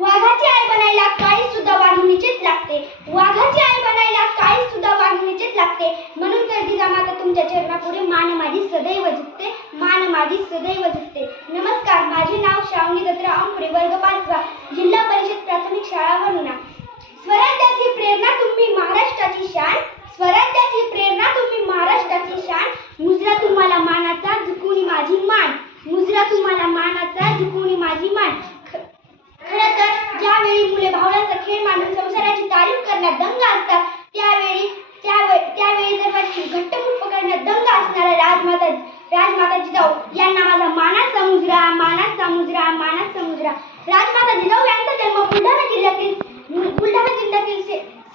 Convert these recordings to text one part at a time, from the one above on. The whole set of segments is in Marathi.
वाघाची आई बनायला काळी सुद्धा वाघिणीचीच लागते. वाघाची आई बनायला काळी सुद्धा वाघिणीचीच लागते. म्हणून तर जिजामाता तुमच्या चरणापुढे मान माझी सदैव झुकते. मान माझी सदैव झुकते. नमस्कार माझे नाव श्रावणी दत्रा अंबरे वर्ग पाचवा जिल्हा परिषद प्राथमिक शाळा वरुणा. स्वराज्याची प्रेरणा तुम्ही महाराष्ट्राची शाळा भावनाचा खेळ मांडून संसाराची तारीफ करण्यात दंग असतात. त्यावेळी त्यावेळी त्यावेळी सर्वांची घट्टमूट पकडण्यात दंग असणाऱ्या राजमाता राजमाता जिजाऊ यांना माझा मानाचा मुजरा मानाचा मुजरा मानाचा मुजरा राजमाता जिजाऊ यांचा जन्म बुलढाणा जिल्ह्यातील बुलढाणा जिल्ह्यातील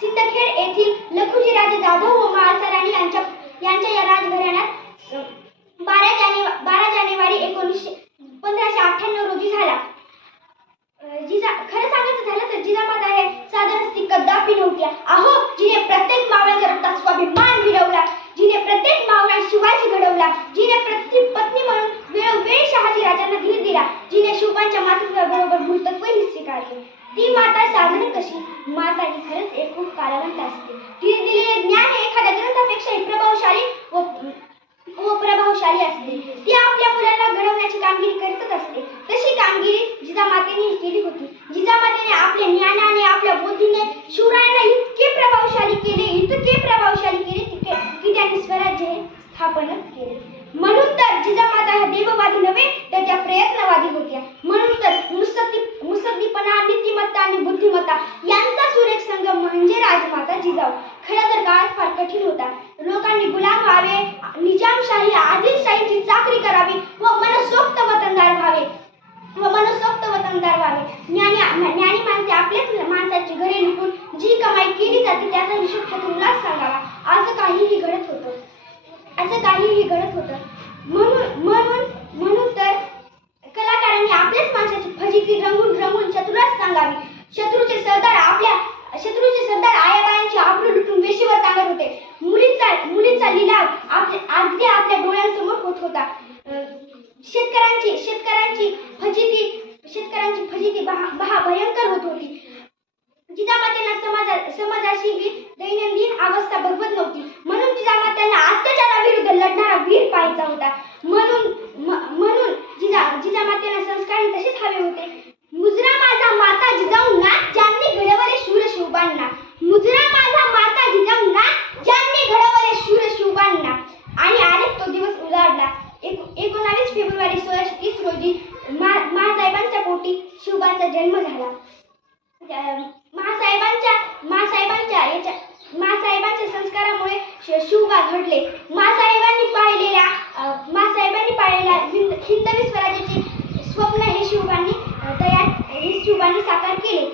सिंदखेड येथील लखुजी राजे जाधव व जिने शिवबांच्या मातृत्वाबरोबर मृतत्वही स्वीकारले ती माता साधारण कशी? माता ही खरंच एक खूप कालावंत असते. तिने दिलेले ज्ञान हे एखाद्या ग्रंथापेक्षाही प्रभावशाली व व प्रभावशाली असते. ती आपल्या मुलांना घडवण्याची कामगिरी करतच असते तशी कामगिरी जिजामातेने केली होती जिजामातेने आपल्या ज्ञानाने आपल्या बुद्धीने शिवरायांना इतके प्रभावशाली केले इतके प्रभावशाली केले की ते- की त्यांनी स्वराज्य हे स्थापनच केले म्हणून तर जिजामाता ह्या देववादी नव्हे तर त्या प्रयत्नवादी होत्या म्हणून तर मुसद्दी मुसद्दीपणा नीतिमत्ता आणि बुद्धिमत्ता यांचा सुरेख संगम म्हणजे राजमाता जिजाऊ खरं तर काळ फार कठीण होता. लोकांनी गुलाम व्हावे निजामशाही आदिलशाहीची चाकरी करावी व मनसोक्त वतनदार व्हावे. व मनसोक्त वतनदार व्हावे. ज्ञानी ज्ञानी माणसे आपल्याच माणसाची घरे लुटून जी कमाई केली जाते त्याचा हिशोब शत्रूलाच सांगावा. असं काहीही घडत होतं. असं काहीही घडत होतं. म्हणून म्हणून म्हणून तर कलाकारांनी आपल्याच माणसाची फजिती रंगून रंगून शत्रूलाच सांगावी. शत्रूचे सरदार आपल्या शत्रूचे सरदार आयाबायांची आबरू लुटून वेशीवर टांगत होते मुलींचा मुलींचा लिलाव आपल्या अगदी आपल्या डोळ्यांसमोर होत होता अं, शेतकऱ्यांची शेतकऱ्यांची फजिती शेतकऱ्यांची फजिती बहा बहा भयंकर होत होती. जिजामातेला समाजा समाजाशी ही दैनंदिन अवस्था बघवत नव्हती. म्हणून जिजामात्यांना अत्याचाराविरुद्ध लढणारा वीर पाहायचा होता. जानेवारी सोळाशे तीस रोजी महासाहेबांच्या पोटी शिवबाचा जन्म झाला. महासाहेबांच्या महासाहेबांच्या याच्या महासाहेबांच्या संस्कारामुळे शिवबा घडले. महासाहेबांनी पाहिलेल्या महासाहेबांनी पाहिलेल्या हिंदवी स्वराज्याचे स्वप्न हे शिवबांनी तयार हे शिवबांनी साकार केले.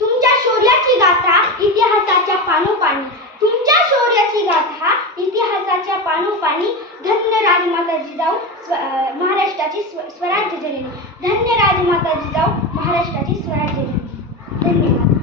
तुमच्या शौर्याची गाथा इतिहासाच्या पानोपानी. तुमच्या शौर्याची गाथा इतिहासाच्या पानोपानी. धन महाराज जिजाऊ महाराष्ट्राची स्वराज्य जननी धन्य राज माता जिजाऊ महाराष्ट्राची स्वराज्य जननी धन्यवाद